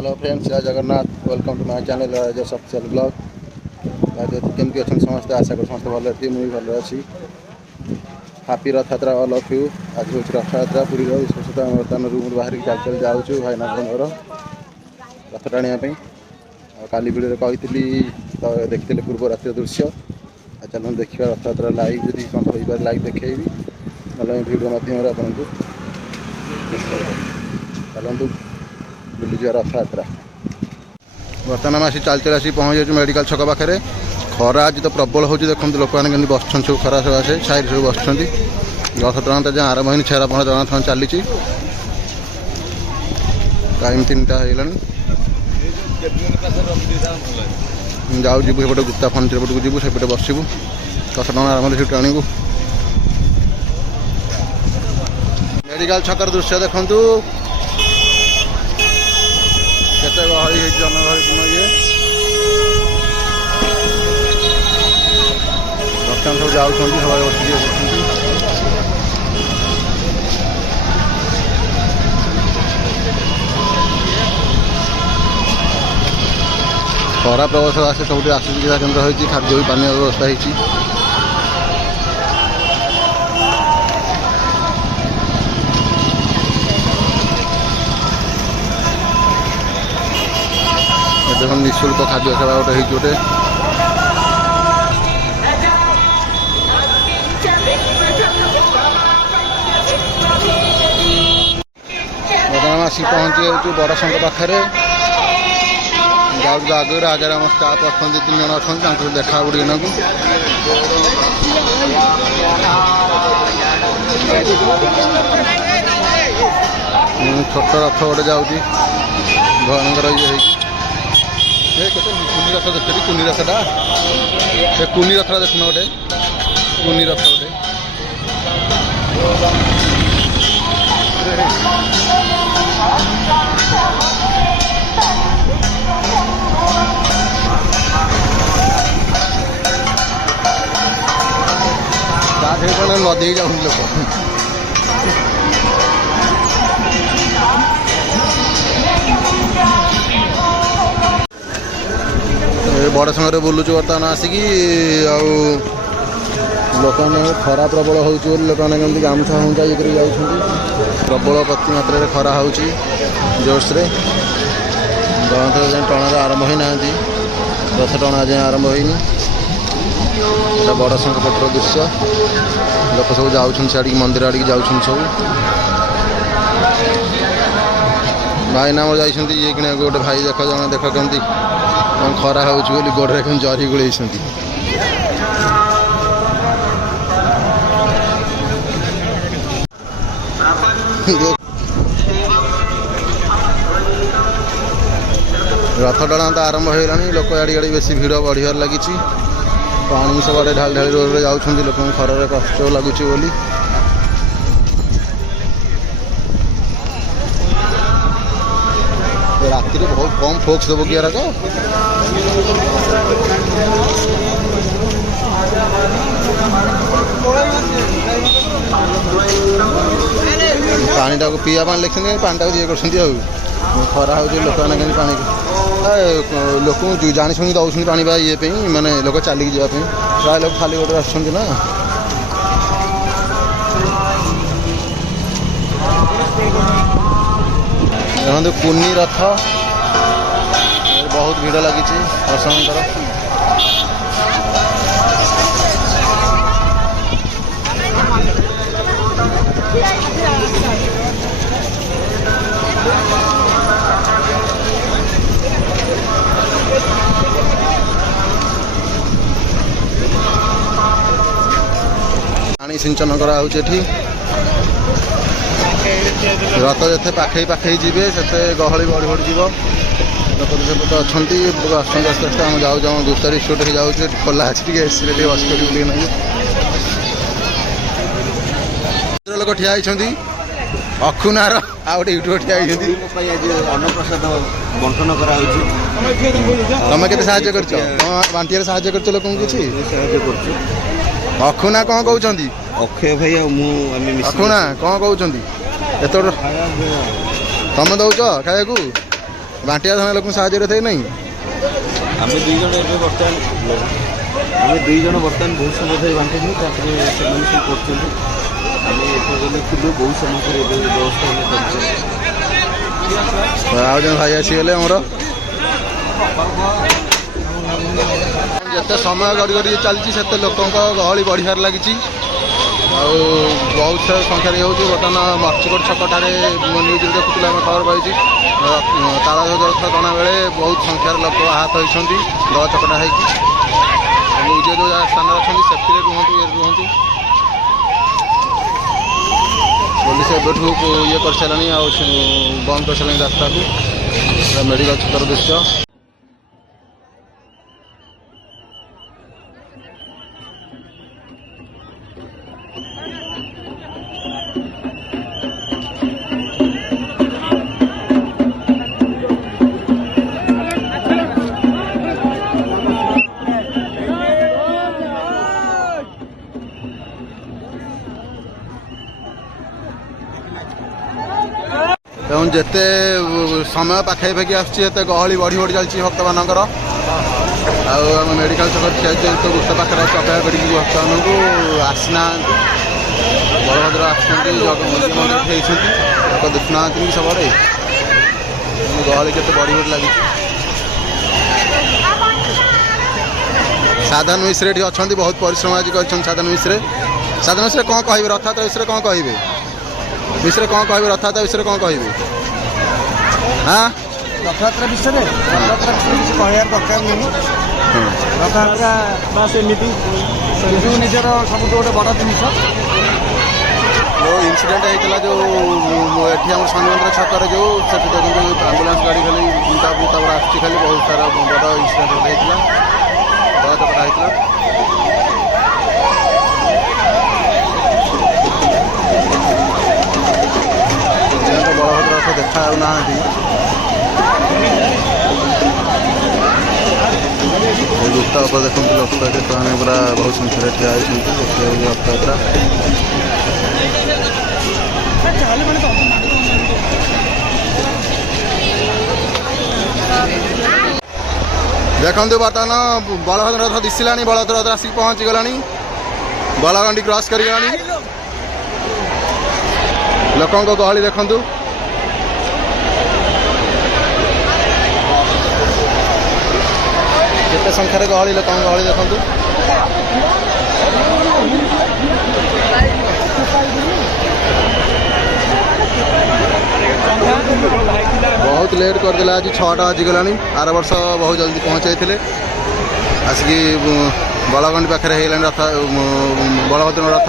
Hello friends, Jai Jagannath. Welcome to my channel Rajesh official blog. केमती अच्छा समस्ते आशा कर समस्त भल थी मुझे भल अच्छी। Happy Rathyatra all of you. आज हूँ रथयात्रा पूरी विश्वसत बर्तमान रूम बाहर चल चल जाऊँ भाईना घर रथ टाणी। काली भिडियो कही तो देखते पूर्व रात्रि दृश्य। चलो देखा रथयात्रा लाइव जब संभव हो लाइव देखी ना भिडियो मध्यम आपको चलतु बुलीजा रथयात्रा। बर्तमान आसी चल चल आसी पहुँच जाऊँ मेडिकल छक पाखे। खरा आज तो प्रबल हो देखते लोक मैंने केमती बस सब खरा सब आसे साइड सब बस रथ टଣା तो आरंभ होनी छेरा पहरा जगन्नाथ चली टाइम 3टा हो जाऊ जीवु सेपटे गुप्ता फर्निचर पटक जीवु सेपटे बसबू रथ टଣା आरंभ से टाणु। मेडिकल छकर दृश्य देखु केते गहली जनगहलीपूर्ण ये बर्तमान सब जाऊँ सवाई बस खरा प्रबल आसे सब आसूचिका केन्द्र होती खाद्य पानी व्यवस्था होती। देखो निःशुल्क खाद्य सेवा गोटे गोटे बर्तमान आसिक पहुँची जाऊँ बड़ संघ पाखे जाऊँ आगे आगे आम स्टाफ अच्छा 2-3 जन अच्छा देखा बुढ़ी को छोट रथ गोटे जाऊँगी भयंकर ये कुनी रथ देखते कुनी रथटा कुनी रथटा देखुन गोटे कुनी रथ गोटे नदी जाऊँ लोक बड़ संगे बुलुचु बर्तमान आसिक लोक मैंने खरा प्रबल हो लोक मैंने कमी गामछा फमछा ये कर प्रबल प्रति मात्रा खरा हो जोश जगन्नाथ टणार आरंभ होना रथ टଣା जाए आरंभ होनी बड़ संघ पटर दृश्य लोक सब जाऊँ सियाड़ी मंदिर आड़ जाऊँ सब भाई नाम जाइए ये कि गोटे भाई देख जन देख केमती खरा हो गोड़े जरी गुड़े रथ टଣା तो आरंभ होगा लोक आड़ी आड़ी बेसी भिड़ बढ़िया लगी पानी सब आड़े ढाल ढाली रोड जाऊँ लोक खरार कष्ट लगुच बोली राति बहुत कम फोक्स देव कि पानी टाक पीवा लिखते पानी टाक ये कर खरा हो लोक मैंने कहीं पानी लोक जाणी शुणी दौरान पानी बा ये माने लोक चलिक जावाई प्राय लोक खाली गोटे आसुँच ना देखते कुनी रथ बहुत भीड़ लगी दर्शक पानी सिंचन कराऊँगी रथ जिते पाखे पाखे जी से गहली बढ़ी बढ़ी जीव लोक सेपटे अच्छा आसते आस्ते आस्ते आम जाऊँ आम गुप्ता रिसोर्ट हो जाऊँ खोला अच्छी एसी बस कर लोक ठिया अखुनार आउटे यूट्यूब ठिया अन्नप्रसाद बंटन कर तुम के बांटियार साहय कर लोक किसी अखुना कौन कहते अक्षय भाई अखुना कौन कहते तुम दौच खाया बांटिया समय लोक साहय थे नहीं आम 2 जन ए बर्तमान आम 2 जन बर्तमान बहुत समय धरी बांटू से बहुत समय व्यवस्था आज भाई आसीगले आमर जिते समय गड़ी गड़ी चलती से लोक गहली बढ़िया लगी बहुत संख्यार ये होती बर्तमान मर्चिकोट छकटार न्यूज देखुला आम खबर पाई तालध्वज रथ टणा बेले बहुत संख्यार लोक आहत होती दल चकटा हो जे जो स्थान अच्छा सेफ्टी रुहतु ये रुहतु पुलिस एबठू ये कर सारे बंद कर सारे रास्ता को मेडिकल छतर दृश्य एवं जिते समय पाखे पाखि आसते गहली बढ़ी बढ़ी चलती भक्त मानकर आम मेडिकल छक ठिया तो गुट पाखे अपेक्षा करी भक्त मान को आसना बलभद्र आसुँच मंदिर देखुना सब गहली के बढ़ी बढ़ी लगी साधन मिश्र ये अच्छा बहुत परिश्रम आज कर साधन मिश्र कौन कहे रथयात्रा विषय कौन कहे विषय कौन कहे रथयात्रा विषय कौन कहे हाँ रथयात्रा विषय रथयात्रा किसी कहर दरकार नहीं रथयात्रा बास एमती जो निजर सब गोटे बड़ जिनिस जो इनसीडेंट होता जो ये आम शनिमंदिर छक जो आम्बुलांस गाड़ी खाली बुता बुता आसुच्छी खाली बहुत सारा बड़ इनसीडेंट होता दल चकटा होता बलभद्र रथ देखा ना गुप्ता उपर देखते लोक तो पूरा बहुत संख्यार ठिया होती रथयात्रा देखते बर्तमान बलभद्र रथ दिशा बलभद्र रथ आसिक पहुँची गला बलागंडी क्रॉस कर लोकों गहली देखु केते संख्यार गहली लोक गहली देखु बहुत लेट करदे आज 6टा बाजिगला आर वर्ष बहुत जल्दी पहुँचे आसिक बलगंडी पाखे रथ बलभद्र रथ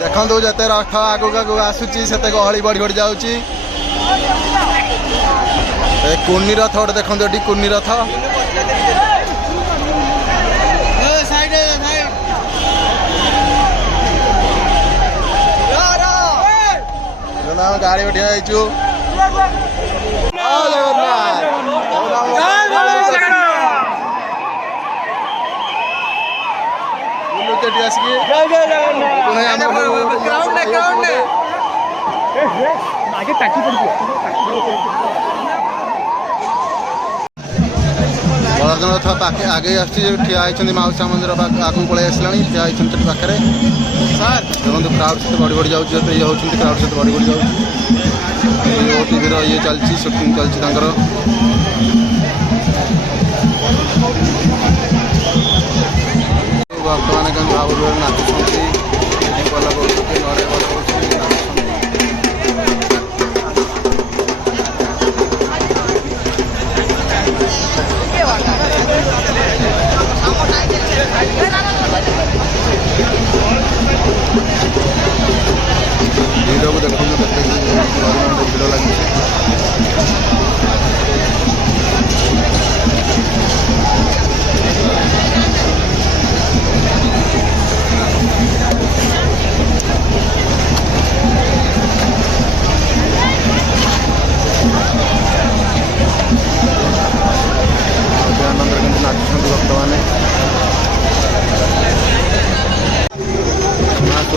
देखो जिते रथ आगक आगक आसूची से गहली बढ़ी बढ़ी जाऊँगी कुर्नी रथ गोटे देखते ये कुर्नी रथ गाड़ी बैठा जाइचु बलभद्र रथ पाखे आगे ठिया होती माउसा मंदिर आगू पलि आसला ठिया होती पाखे देखो क्राउड सहित बढ़ी बढ़ी जाऊँगी ये होती क्राउड सहित बढ़ी बढ़ी जाऊँगी टीवी ये चलती सुटिंग चलती बर्तमान के भाव नाचुंट भिड़ को देखो भिड़ लगी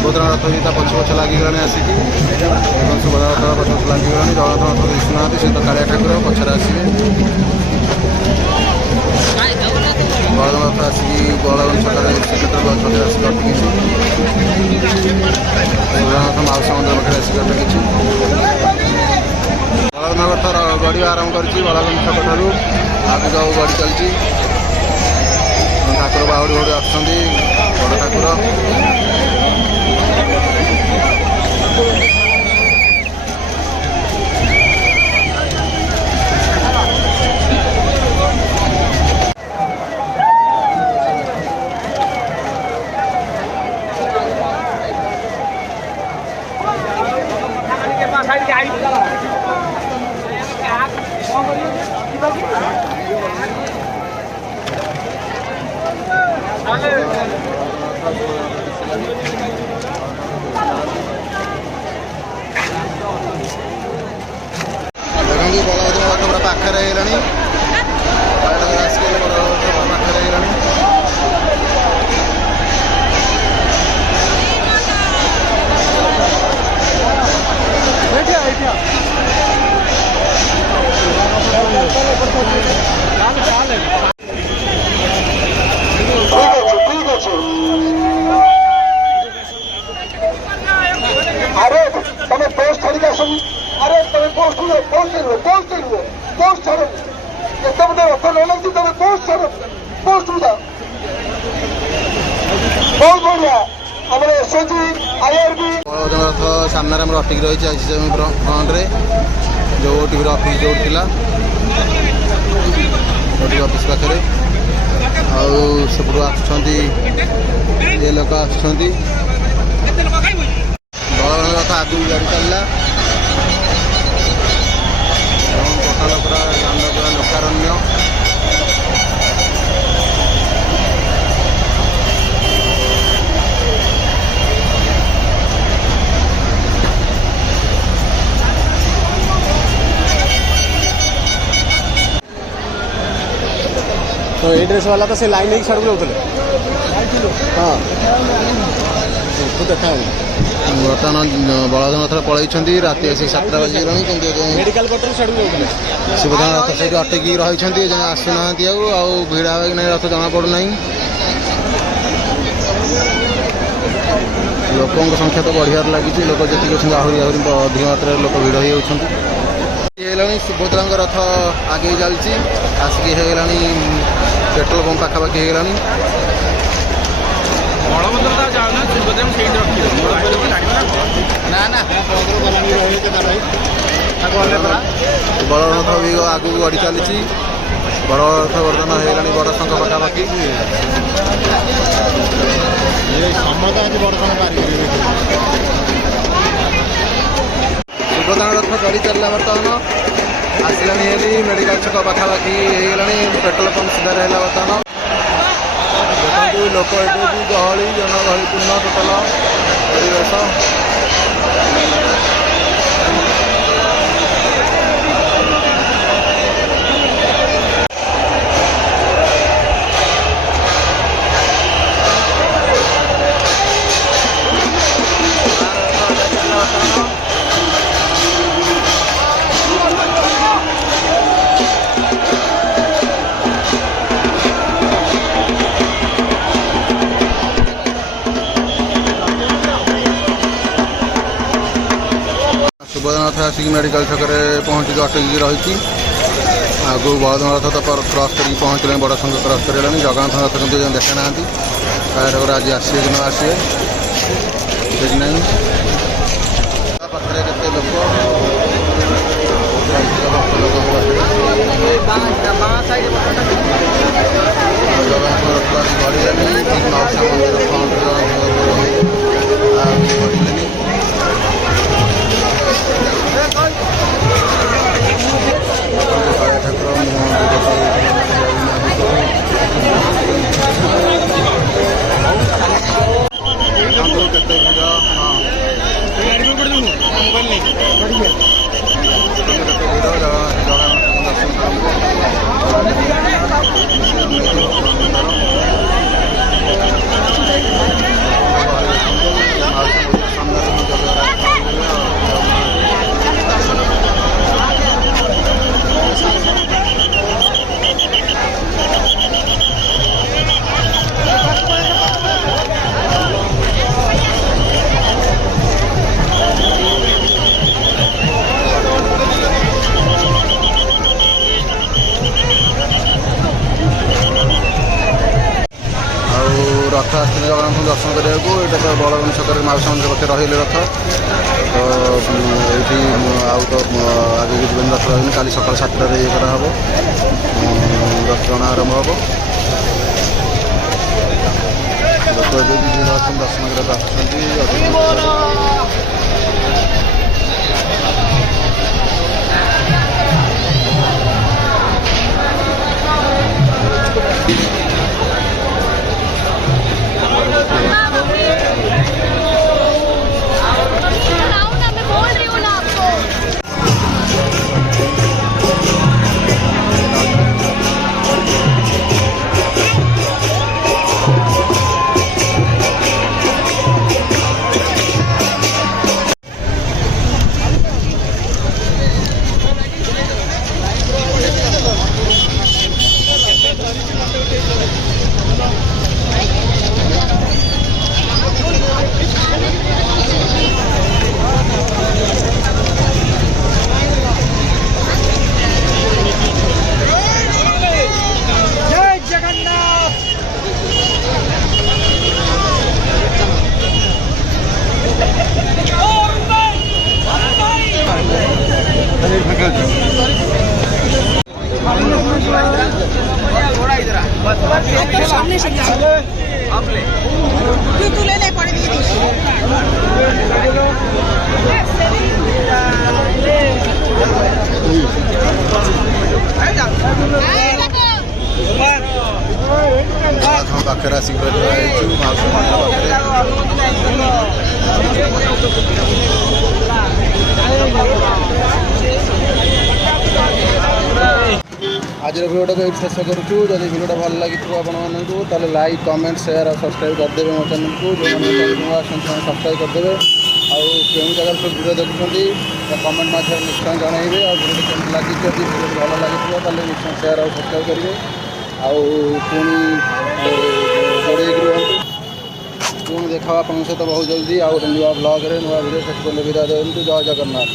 ସୁଭଦ୍ରା ରଥ ବି ତା ପଛ ପଛ ଲାଗିଗଲାଣି ଆସିକି ଏବଂ ସୁଭଦ୍ରା ରଥ ପଛ ପଛ ଲାଗିଗଲାଣି। ଜଗନ୍ନାଥ ରଥ ଦିଶୁନାହାନ୍ତି, ସେ ତ କାଳିଆ ଠାକୁର ପଛରେ ଆସିବେ। ବଳରାମ ରଥ ଆସିକି ବଳରାମ ଛକରେ ଶ୍ରୀକ୍ଷେତ୍ର ଗଛରେ ଆସିକି ଅଟକିଛି। ଜଗନ୍ନାଥ ମାଉସୀ ମନ୍ଦିର ପାଖରେ ଆସିକି ଅଟକିଛି। ବଳରାମ ରଥ ଗଡ଼ିବା ଆରମ୍ଭ କରିଛି। ବଳରାମ ଛକ ଠାରୁ ଆଗକୁ ଆଉ ଗଡ଼ି ଚାଲିଛି। ଠାକୁର ବାହୁଡ଼ି ବାହୁଡ଼ି ଆସୁଛନ୍ତି, ବଡ଼ ଠାକୁର। ଦେଖନ୍ତୁ ବଳଭଦ୍ର ରଥ ପୁରା ପାଖରେ ହେଇଗଲାଣି। ଆସିକି ବଳଭଦ୍ର ପାଖରେ ହେଇଗଲାଣି। अरे तमें पोस्ट छाड़ी आस अरे तमें पोस्ट पोस्ट छाड़ एकदम रथ न लगे तमें पोस्ट छाड़ पोस्ट बुझा बहुत बढ़िया आम एसएचजी आईआरबी बलभद्र रथ सामने आम अटकी रही है फ्रंट्रे जो ओटीवी अफिस् जो था ओटीवी अफिस् पाखे आसपटू आसुँच ये लोक आसुँच बलभद्र रथ आगू गाड़ी चलला टोटाल पूरा लोकारण्य। तो ये ड्रेस वाला तो से लाइन नहीं छाड़ जाऊे हाँ तो देखा बर्तमान बलभद्र रथ पलैंट राति आसिक 7टा बाजिगलानी कि मेडिकल कटर छाड़ जाऊे सुभद्रा रथ से अटकी रही आसुना भिड़ा हो ना रथ जना पड़ूना लोकों संख्या तो बढ़िया लगी लोक जी आहरी आहरी अधिक मात्रा लोक भिड़ हो सुभद्रा रथ आगे चलती आसिक पेट्रोल पंप पाखापाखि हो बड़ रथ भी आगू गढ़ी चली बड़ रथ बर्तमान हो बड़ संघ पाखापाखि सुभद्रा रथ गढ़ी चलला बर्तमान आसला मेडिकल छक पाखापाखि पेट्रोल पंप सीधार है बर्तमान देखो लोक ये गहली जनगहलीपूर्ण टोटाल परिवेश सुभद्रा रथ आसिक मेडिकल छक पहुँची अटकी रही आगू बलभद्र रथ तो क्रस कर पहुँचल बड़ संघ क्रस कर जगन्नाथ रथ क्योंकि देखा ना ठाकुर आज आसवे कि न आसवे ठीक ना पाखे केते लोक जगन्नाथ रथ आज गढ़ी ठीक माउसा मंदिर फ्रंट मोबाइल नहीं ରଥ ଆସିଥିଲେ ଜଗନ୍ନାଥଙ୍କୁ ଦର୍ଶନ କରିବାକୁ। ଏଇଟା ତ ବଳବନ୍ତ ଛକରେ ମାଉସୀ ମନ୍ଦିର ପାଖରେ ରହିଲେ ରଥ। ତ ଏଇଠି ଆଉ ତ ଆଗକୁ ଯିବେନି, ରଥ ରହିନି। କାଲି ସକାଳ 7টাରେ ଇଏ କରାହେବ, ରଥ ଟଣା ଆରମ୍ଭ ହେବ। ଲୋକ ଏବେ ବି ଭିଡ଼ ଅଛନ୍ତି, ଦର୍ଶନ କରିବାକୁ ଆସୁଛନ୍ତି। मैं बोल रही हूँ ना आपको। जय जगन्नाथ। सामने से तू ले ले पड़ेगी ଜଗନ୍ନାଥଙ୍କ ପାଖରେ ଆସିକି ରହିବା ହେଇଛୁ, ମାଉସୀ ମନ୍ଦିର ପାଖରେ। ଆଜିର ଭିଡ଼ିଓଟାକୁ ଏଇଠି ଶେଷ କରୁଛୁ। ଯଦି ଭିଡ଼ିଓଟା ଭଲ ଲାଗିଥିବ ଆପଣମାନଙ୍କୁ ତାହେଲେ ଲାଇକ୍, କମେଣ୍ଟ, ସେୟାର ଆଉ ସବସ୍କ୍ରାଇବ୍ କରିଦେବେ ମୋ ଚ୍ୟାନେଲକୁ। ଯେଉଁମାନେ ଚ୍ୟାନେଲକୁ ଆସନ୍ତି ସେମାନେ ସବସ୍କ୍ରାଇବ୍ କରିଦେବେ। ଆଉ କେଉଁ ଜାଗାରେ ସବୁ ଭିଡ଼ିଓ ଦେଖୁଛନ୍ତି କମେଣ୍ଟ ମାଧ୍ୟମରେ ନିଶ୍ଚୟ ଜଣାଇବେ। ଆଉ ଭିଡ଼ିଓଟି କେମିତି ଲାଗିଛି, ଯଦି ଭିଡ଼ିଓଟି ଭଲ ଲାଗିଥିବ ତାହେଲେ ନିଶ୍ଚୟ ସେୟାର ଆଉ ସବସ୍କ୍ରାଇବ୍ କରିବେ। ଆଉ ପୁଣି ଯୋଡ଼େଇକି ରୁହନ୍ତୁ। ପୁଣି ଦେଖାହେବ ଆପଣଙ୍କ ସହିତ ବହୁତ ଜଲ୍ଦି ଆଉ ଗୋଟେ ନୂଆ ବ୍ଲଗ୍ରେ ନୂଆ ଭିଡ଼ିଓ। ସେଥିପାଇଁ ବିଦାୟ ଦିଅନ୍ତୁ। ଜୟ ଜଗନ୍ନାଥ।